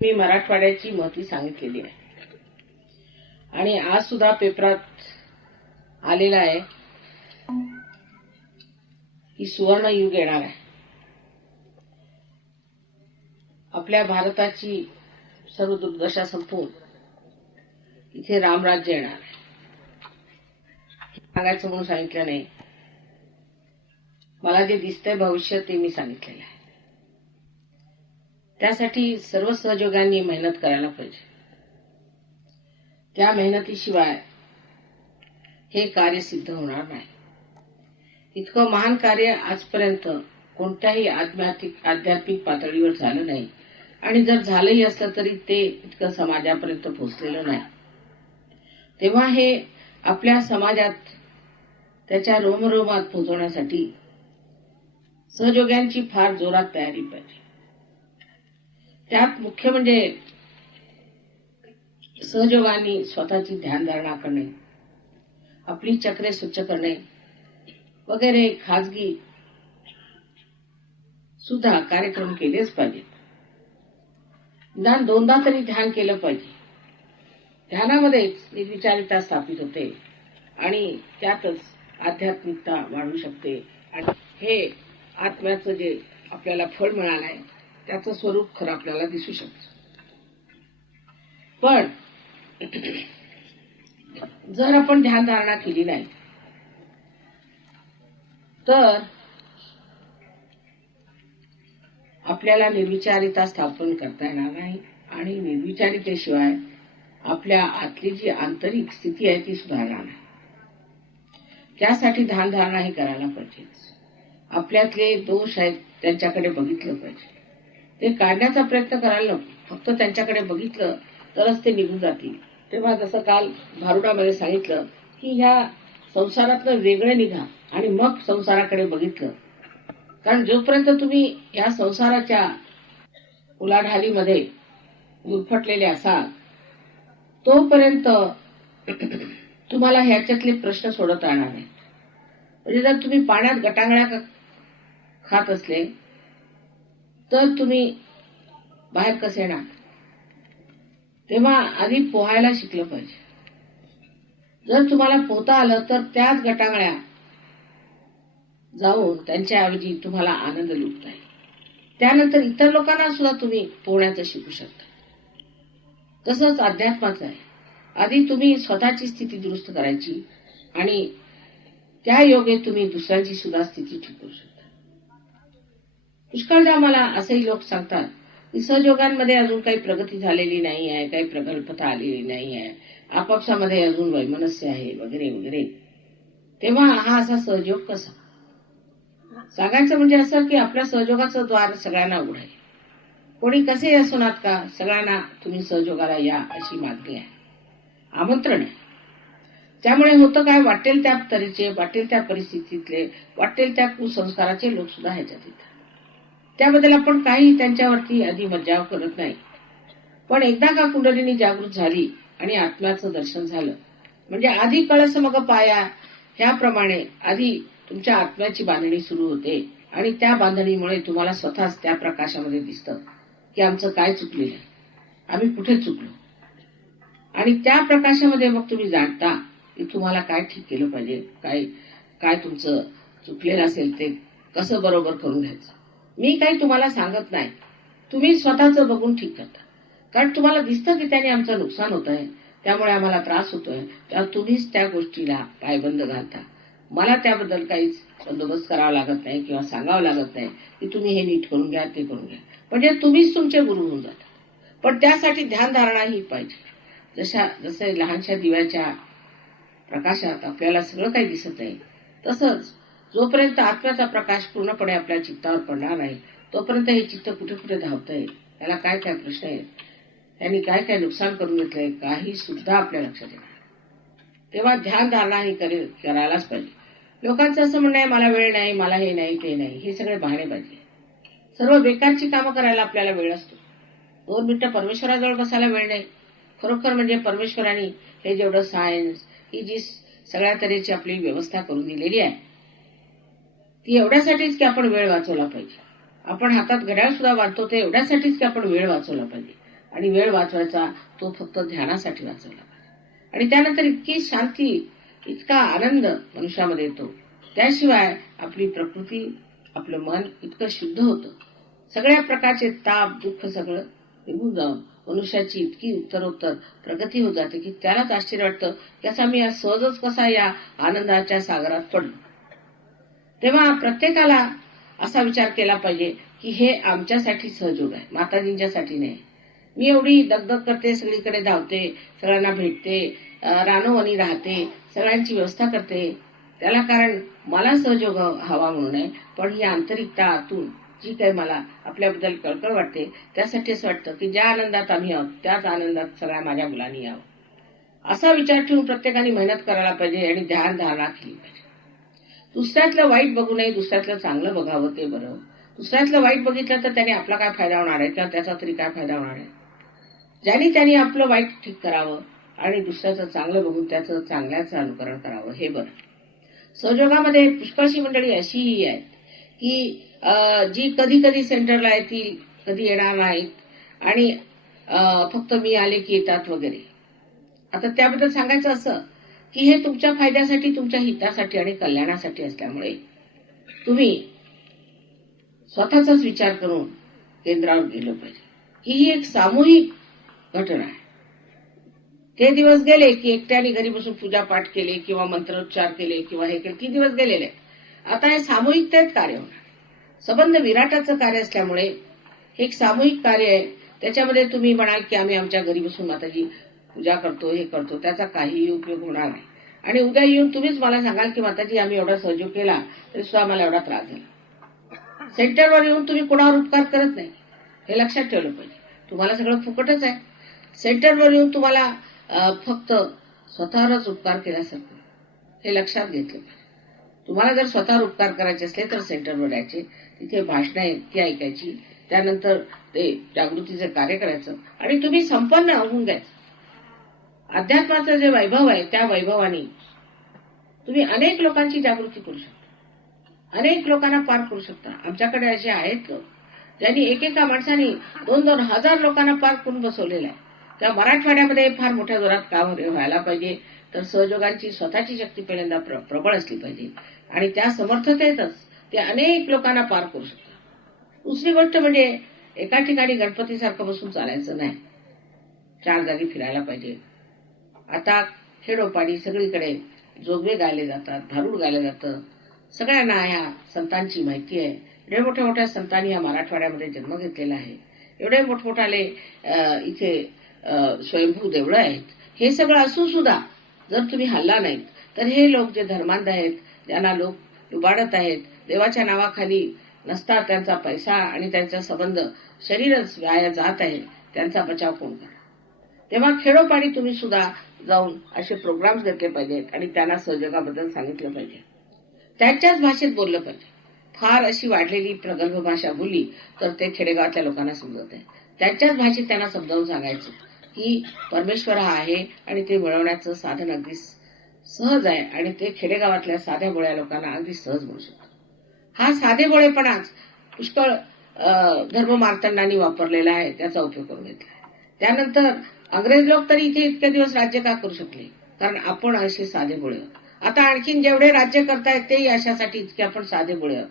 मी मराठवाड्याची महती सांगितलेली आहे. आणि आज सुद्धा पेपरात आलेला आहे की सुवर्ण युग येणार आहे. आपल्या भारताची सर्व दुर्दशा संपून इथे रामराज्य येणार आहे. सांगायचं म्हणून सांगितलं नाही. मला जे दिसतंय भविष्य ते मी सांगितलेलं आहे. त्यासाठी सर्व सहयोगांनी मेहनत करायला पाहिजे. त्या मेहनतीशिवाय हे कार्य सिद्ध होणार नाही. इतकं महान कार्य आजपर्यंत कोणत्याही आध्यात्मिक आध्यात्मिक पातळीवर झालं नाही. आणि जर झालंही असलं तरी ते इतकं समाजापर्यंत पोहोचलेलं नाही. तेव्हा हे आपल्या समाजात त्याच्या रोमरोमात पोहोचवण्यासाठी सहयोग्यांची फार जोरात तयारी पाहिजे. त्यात मुख्य म्हणजे सहयोगांनी स्वतःची ध्यानधारणा करणे आपली चक्रे स्वच्छ करणे वगैरे खाजगी सुद्धा कार्यक्रम केलेच पाहिजेत. निदान दोनदा तरी ध्यान केलं पाहिजे. ध्यानामध्येच निर्विचारिता स्थापित होते आणि त्यातच आध्यात्मिकता वाढू शकते. आणि हे आत्म्याचं जे आपल्याला फळ मिळालं आहे त्याचं स्वरूप खरं आपल्याला दिसू शकतं. पण जर आपण ध्यानधारणा केली नाही तर आपल्याला निर्विचारिता स्थापन करता येणार नाही आणि निर्विचारितेशिवाय आपल्या आतली जी आंतरिक स्थिती आहे ती सुधारणार नाही. त्यासाठी ध्यानधारणा ही करायला पाहिजे आपल्यातले दोष आहेत त्यांच्याकडे बघितलं पाहिजे. ते काढण्याचा प्रयत्न करायला नको फक्त त्यांच्याकडे बघितलं तरच ते निघून जातील. तेव्हा जसं काल भारुडामध्ये सांगितलं की ह्या संसारातलं वेगळे निघा आणि मग संसाराकडे बघितलं. कारण जोपर्यंत तुम्ही या संसाराच्या उलाढालीमध्ये गुरफटलेले असाल तोपर्यंत तुम्हाला ह्याच्यातले प्रश्न सोडत राहणार आहेत म्हणजे जर तुम्ही पाण्यात गटांगळ्या खात असले तर तुम्ही बाहेर कसे येणार? तेव्हा आधी पोहायला शिकलं पाहिजे. जर तुम्हाला पोहता आलं तर त्याच गटांगळ्या जाऊन त्यांच्याऐवजी तुम्हाला आनंद लुटता येईल. त्यानंतर इतर लोकांना सुद्धा तुम्ही पोहण्याचं शिकू शकता. तसंच अध्यात्माचं आहे. आधी तुम्ही स्वतःची स्थिती दुरुस्त करायची आणि त्या योगे तुम्ही दुसऱ्यांची सुद्धा स्थिती ठिकवू शकता. पुष्कळदा मला असेही लोक सांगतात की सहयोगांमध्ये अजून काही प्रगती झालेली नाही आहे काही प्रगल्भता आलेली नाही आहे. आपापसामध्ये अजून वैमनस्य आहे वगैरे वगैरे. तेव्हा हा असा सहयोग कसा? सांगायचं म्हणजे असं की आपल्या सहयोगाचं द्वार सगळ्यांना उघडाय आहे कोणी कसे असणार का सगळ्यांना तुम्ही सहयोगाला या अशी मागणी आहे. आमंत्रण आहे. त्यामुळे होतं काय वाटेल त्या तऱ्हेचे वाटेल त्या परिस्थितीतले वाटेल त्या कुसंस्काराचे लोक सुद्धा ह्याच्यात येतात. त्याबद्दल आपण काही त्यांच्यावरती आधी मज्जाव करत नाही. पण एकदा का कुंडलिनी जागृत झाली आणि आत्म्याचं दर्शन झालं म्हणजे आधी कळस मग पाया ह्याप्रमाणे आधी तुमच्या आत्म्याची बांधणी सुरू होते आणि त्या बांधणीमुळे तुम्हाला स्वतःच त्या प्रकाशामध्ये दिसतं की आमचं काय चुकलेलं आहे. आम्ही कुठे चुकलो? आणि त्या प्रकाशामध्ये मग तुम्ही जाणता की तुम्हाला काय ठीक केलं पाहिजे काय काय तुमचं चुकलेलं असेल ते कसं बरोबर करून घ्यायचं? मी काही तुम्हाला सांगत नाही. तुम्ही स्वतःच बघून ठीक करता. कारण तुम्हाला दिसतं की त्याने आमचं नुकसान होत आहे त्यामुळे आम्हाला त्रास होतोय. तेव्हा तुम्हीच त्या गोष्टीला पायबंद घालता. मला त्याबद्दल काहीच बंदोबस्त करावा लागत नाही किंवा सांगावं लागत नाही की तुम्ही हे नीट करून घ्या ते करून घ्या. म्हणजे तुम्हीच तुमचे गुरु होऊन जाता. पण त्यासाठी ध्यानधारणा ही पाहिजे. जशा जसे लहानशा दिव्याच्या प्रकाशात आपल्याला सगळं काही दिसत नाही तसंच जोपर्यंत आत्म्याचा प्रकाश पूर्णपणे आपल्या चित्तावर पडणार नाही तोपर्यंत हे चित्त कुठे कुठे धावतंय? त्याला काय काय प्रश्न आहेत? त्यांनी काय काय नुकसान करून घेतलंय? काही सुद्धा आपल्या लक्षात येणार तेव्हा ध्यान धारणा ही करायलाच पाहिजे. लोकांचं असं म्हणणं आहे मला वेळ नाही मला हे नाही ते नाही. हे सगळे बहाणे पाहिजे. सर्व बेकारची कामं करायला आपल्याला वेळ असतो. दोन मिनिटं परमेश्वराजवळ बसायला वेळ नाही. खरोखर म्हणजे परमेश्वराने हे जेवढं सायन्स ही जी सगळ्या तऱ्हेची आपली व्यवस्था करून दिलेली आहे ती एवढ्यासाठीच की आपण वेळ वाचवला पाहिजे. आपण हातात घड्याळ सुद्धा वाचतो ते एवढ्यासाठीच की आपण वेळ वाचवला पाहिजे. आणि वेळ वाचवायचा तो फक्त ध्यानासाठी वाचवला पाहिजे. आणि त्यानंतर इतकी शांती इतका आनंद मनुष्यामध्ये येतो. त्याशिवाय आपली प्रकृती आपलं मन इतकं शुद्ध होतं. सगळ्या प्रकारचे ताप दुःख सगळं निघून जाऊन मनुष्याची इतकी उत्तरोत्तर प्रगती होत जाते की त्यालाच आश्चर्य वाटतं की असा मी सहजच कसा या आनंदाच्या सागरात पडलो. तेव्हा प्रत्येकाला असा विचार केला पाहिजे की हे आमच्यासाठी सहयोग आहे माताजींच्यासाठी नाही. मी एवढी दगदग करते सगळीकडे धावते सगळ्यांना भेटते अं, रानोवनी राहते सगळ्यांची व्यवस्था करते. त्याला कारण मला सहयोग हवा म्हणून आहे पण ही आंतरिकतातून जी काही मला आपल्याबद्दल कळकळ वाटते त्यासाठी असं वाटतं की ज्या आनंदात आम्ही आहोत त्याच आनंदात सगळ्या माझ्या मुलांनी यावं. असा विचार ठेवून प्रत्येकाने मेहनत करायला पाहिजे आणि ध्यान धारणा केली पाहिजे. दुसऱ्यातलं वाईट बघू नये दुसऱ्यातलं चांगलं बघावं ते बरं. दुसऱ्यातलं वाईट बघितलं तर त्याने आपला काय फायदा होणार आहे? किंवा त्याचा तरी काय फायदा होणार आहे? ज्यांनी त्यांनी आपलं वाईट ठीक करावं आणि दुसऱ्याचं चांगलं बघून त्याचं चांगल्याचं अनुकरण करावं हे बरं. सहयोगामध्ये पुष्कळशी मंडळी अशीही आहेत की जी कधी कधी सेंटरला येतील कधी येणार नाहीत आणि फक्त मी आले की येतात वगैरे. आता त्याबद्दल सांगायचं असं की हे तुमच्या फायद्यासाठी तुमच्या हितासाठी आणि कल्याणासाठी असल्यामुळे तुम्ही स्वतःचाच विचार करून केंद्रावर गेलं पाहिजे. ही एक सामूहिक घटना आहे. ते दिवस गेले की एकट्याने घरी बसून पूजा पाठ केले किंवा मंत्रोच्चार केले किंवा हे केले किती दिवस गेलेले आता हे सामूहिकतेत कार्य होणार संबंध विराटाचं कार्य असल्यामुळे हे एक सामूहिक कार्य आहे. त्याच्यामध्ये तुम्ही म्हणाल की आम्ही आमच्या घरी बसून माताजी पूजा करतो हे करतो त्याचा काहीही उपयोग होणार नाही. आणि उद्या येऊन तुम्हीच मला सांगाल की माताजी आम्ही एवढा सहयोग केला तरी सुद्धा आम्हाला एवढा त्रास झाला. सेंटरवर येऊन तुम्ही कोणावर उपकार करत नाही. हे लक्षात ठेवलं पाहिजे. तुम्हाला सगळं फुकटच आहे. सेंटरवर येऊन तुम्हाला फक्त स्वतःवरच उपकार केल्यासारखं हे लक्षात घेतलं पाहिजे. तुम्हाला जर स्वतःवर उपकार करायचे असले तर सेंटरवर यायचे तिथे भाषणं इतकी ती ऐकायची त्यानंतर ते जागृतीचे कार्य करायचं आणि तुम्ही संपन्न होऊन द्यायचं अध्यात्माचं जे वैभव आहे त्या वैभवाने तुम्ही अनेक लोकांची जागृती करू शकता. अनेक लोकांना पार करू शकता. आमच्याकडे असे आहेत लोक. ज्यांनी एकेका माणसाने दोन दोन हजार लोकांना पार करून बसवलेलं आहे. त्या मराठवाड्यामध्ये फार मोठ्या जोरात काम व्हायला पाहिजे. तर सहयोगांची स्वतःची शक्ती पहिल्यांदा प्र- प्रबळ असली पाहिजे. आणि त्या समर्थतेतच ते अनेक लोकांना पार करू शकतात. दुसरी गोष्ट म्हणजे एका ठिकाणी गणपतीसारखं बसून चालायचं नाही. चार जागी फिरायला पाहिजे. आता खेडोपाडी सगळीकडे जोगवे गायले जातात भारूड गायलं जातं. सगळ्यांना ह्या संतांची माहिती आहे. एवढ्या मोठ्या मोठ्या संतांनी या मराठवाड्यामध्ये जन्म घेतलेला आहे. एवढे मोठमोठाले इथे स्वयंभू देवळं आहेत. हे सगळं असून सुद्धा जर तुम्ही हल्ला नाहीत तर हे लोक जे धर्मांध आहेत ज्यांना लोक लुबाडत आहेत देवाच्या नावाखाली नसता त्यांचा पैसा आणि त्यांचा संबंध शरीरच व्याया जात आहे त्यांचा बचाव कोण करा तेव्हा खेडोपाडी तुम्ही सुद्धा जाऊन असे प्रोग्राम्स घेतले पाहिजेत आणि त्यांना सहयोगाबद्दल सांगितलं पाहिजे. त्यांच्याच भाषेत बोललं पाहिजे. फार अशी वाढलेली प्रगल्भ भाषा बोलली तर ते खेडेगावातल्या लोकांना समजत आहे त्यांच्याच भाषेत त्यांना समजावून सांगायचं की परमेश्वर हा आहे आणि ते मिळवण्याचं साधन अगदी सहज आहे आणि ते खेडेगावातल्या साध्या बोळ्या लोकांना अगदी सहज मिळू शकतं. हा साधेबोळेपणाच पुष्कळ अं, धर्म मार्तंडांनी वापरलेला आहे त्याचा उपयोग करून घेतला त्यानंतर अंग्रेज लोक तरी इथे इतके दिवस राज्य का करू शकले? कारण आपण असे साधेबोळे आहोत. आता आणखीन जेवढे राज्य करतायत तेही अशासाठी इतके आपण साधेबोळे आहोत.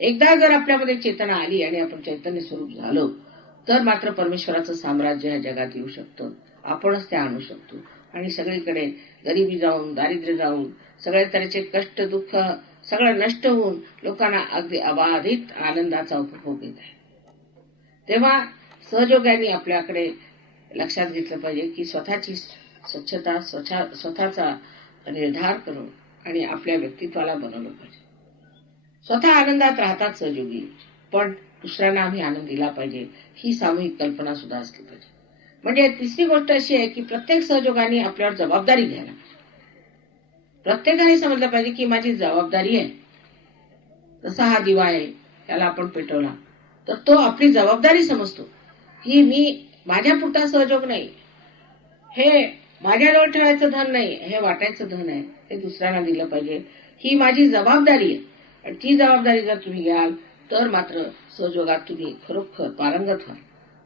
एकदा जर आपल्यामध्ये चेतना आली आणि आपण चैतन्य स्वरूप झालो तर मात्र परमेश्वराचं साम्राज्य ह्या जगात येऊ शकतं. आपणच ते आणू शकतो. आणि सगळीकडे गरिबी जाऊन दारिद्र्य जाऊन सगळ्या तऱ्हेचे कष्ट दुःख सगळं नष्ट होऊन लोकांना अगदी अबाधित आनंदाचा उपभोग येत आहे तेव्हा सहयोगांनी आपल्याकडे लक्षात घेतलं पाहिजे की स्वतःची स्वच्छता स्वच्छा- स्वतःचा निर्धार करून आणि आपल्या व्यक्तित्वाला बनवलं पाहिजे. स्वतः आनंदात राहतात सहयोगी पण दुसऱ्यांना आम्ही आनंद दिला पाहिजे ही सामूहिक कल्पना सुद्धा असली पाहिजे. म्हणजे तिसरी गोष्ट अशी आहे की प्रत्येक सहयोगाने आपल्यावर जबाबदारी घ्यायला प्रत्येकाने समजलं पाहिजे की माझी जबाबदारी आहे. जसा हा दिवा आहे त्याला आपण पेटवला तर तो आपली जबाबदारी समजतो. ही मी माझ्या पुरता सहयोग नाही. हे माझ्याजवळ ठेवायचं धन नाही हे वाटायचं धन आहे हे दुसऱ्यांना दिलं पाहिजे. ही माझी जबाबदारी आहे. आणि ती जबाबदारी जर तुम्ही घ्याल तर मात्र सहयोगात तुम्ही खरोखर पारंगत व्हाल.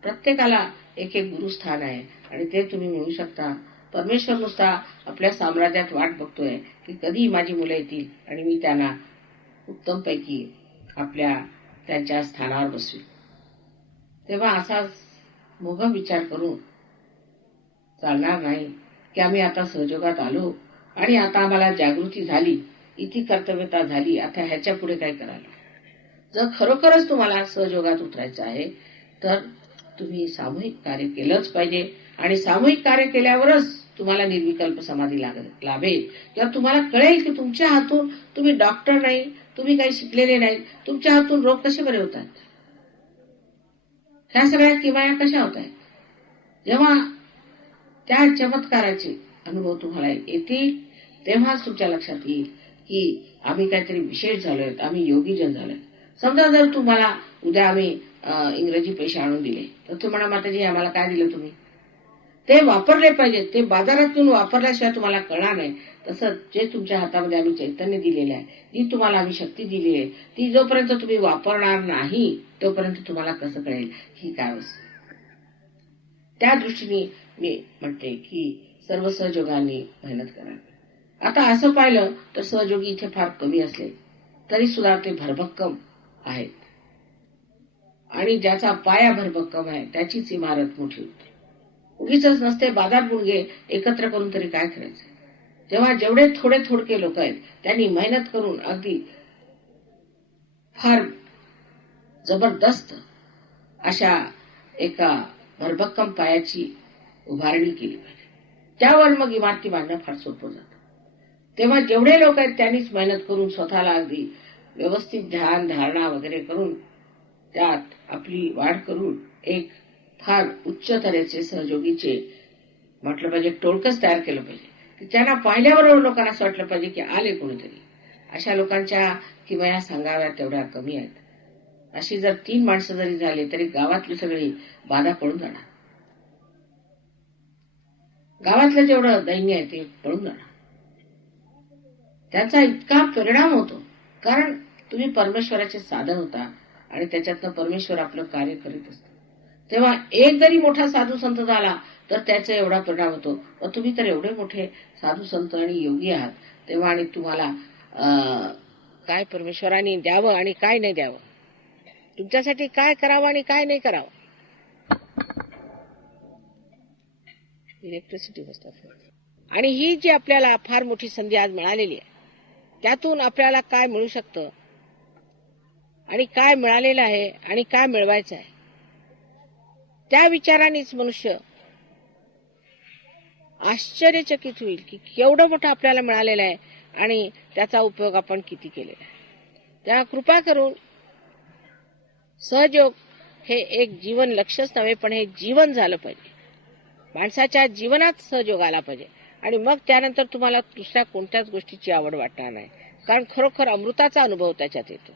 प्रत्येकाला एक एक गुरुस्थान आहे. आणि ते तुम्ही मिळू शकता परमेश्वर नुसता आपल्या साम्राज्यात वाट बघतोय की कधी माझी मुलं येतील आणि मी त्यांना उत्तम पैकी आपल्या त्यांच्या स्थानावर बसवी तेव्हा असाच मोघ विचार करून चालणार नाही की आम्ही आता सहयोगात आलो आणि आता आम्हाला जागृती झाली इथे कर्तव्यता झाली आता ह्याच्या पुढे काय करायला? जर खरोखरच तुम्हाला सहयोगात उतरायचं आहे तर तुम्ही सामूहिक कार्य केलंच पाहिजे आणि सामूहिक कार्य केल्यावरच तुम्हाला निर्विकल्प समाधी लाग- लाभेल. किंवा तुम्हाला कळेल की तुमच्या हातून तुम्ही डॉक्टर नाही तुम्ही काही शिकलेले नाही तुमच्या हातून रोग कसे बरे होतात? ह्या सगळ्या किमया कशा होत आहेत जेव्हा त्या चमत्काराचे अनुभव तुम्हाला येतील तेव्हाच तुमच्या लक्षात येईल की आम्ही काहीतरी विशेष झालोय आम्ही योगीजन झालोय. समजा जर तुम्हाला उद्या आम्ही इंग्रजी पैसे आणून दिले तर तुम्ही म्हणा माताजी आम्हाला काय दिलं तुम्ही? ते वापरले पाहिजेत. ते बाजारातून वापरल्याशिवाय तुम्हाला कळणार नाही. तसंच जे तुमच्या हातामध्ये आम्ही चैतन्य दिलेलं आहे जी तुम्हाला आम्ही शक्ती दिली आहे ती जोपर्यंत तुम्ही वापरणार नाही तोपर्यंत तुम्हाला कसं कळेल? ही काय वस्तू त्या दृष्टीने मी म्हणते की सर्व सहयोगांनी मेहनत करावी. आता असं पाहिलं तर सहयोगी इथे फार कमी असले तरी सुद्धा ते भरभक्कम आहेत. आणि ज्याचा पाया भरभक्कम आहे त्याचीच इमारत मोठी होती. उगीच नसते बाजार बुणगे एकत्र करून तरी काय करायचं? जेव्हा जेवढे थोडे थोडके लोक आहेत त्यांनी मेहनत करून अगदी फार जबरदस्त अशा एका भरभक्कम पायाची उभारणी केली पाहिजे. त्यावर मग इमारती बांधणं फार सोपं जातं. तेव्हा जेवढे लोक आहेत त्यांनीच मेहनत करून स्वतःला अगदी व्यवस्थित ध्यान धारणा वगैरे करून त्यात आपली वाढ करून एक फार उच्च तऱ्हेचे सहयोगीचे म्हटलं पाहिजे टोळकच तयार केलं पाहिजे. की त्यांना पाहिल्याबरोबर लोकांना असं वाटलं पाहिजे की आले कोणीतरी. अशा लोकांच्या किमया सांगाव्या तेवढ्या कमी आहेत. अशी जर तीन माणसं जरी झाली तरी गावातली सगळी बाधा पळून जाणार. गावातलं जेवढं दैन्य आहे ते पळून जाणार. त्याचा इतका परिणाम होतो. कारण तुम्ही परमेश्वराचे साधन होता आणि त्याच्यातनं परमेश्वर आपलं कार्य करीत असतो. तेव्हा एक जरी मोठा साधू संत झाला तर त्याचा एवढा परिणाम होतो. व तुम्ही तर एवढे मोठे साधू संत आणि योगी आहात. तेव्हा आणि तुम्हाला काय परमेश्वराने द्यावं आणि काय नाही द्यावं? तुमच्यासाठी काय करावं आणि काय नाही करावं? इलेक्ट्रिसिटी बसतात आणि ही जी आपल्याला फार मोठी संधी आज मिळालेली आहे त्यातून आपल्याला काय मिळू शकतं? आणि काय मिळालेलं आहे आणि काय मिळवायचं आहे? त्या विचारानेच मनुष्य आश्चर्यचकित होईल की केवढं मोठं आपल्याला मिळालेलं आहे आणि त्याचा उपयोग आपण किती केलेला आहे. तेव्हा कृपा करून सहयोग हे एक जीवन लक्षच नव्हे पण हे जीवन झालं पाहिजे. माणसाच्या जीवनात सहयोग आला पाहिजे. आणि मग त्यानंतर तुम्हाला दुसऱ्या कोणत्याच गोष्टीची आवड वाटणार नाही. कारण खरोखर अमृताचा अनुभव त्याच्यात येतो.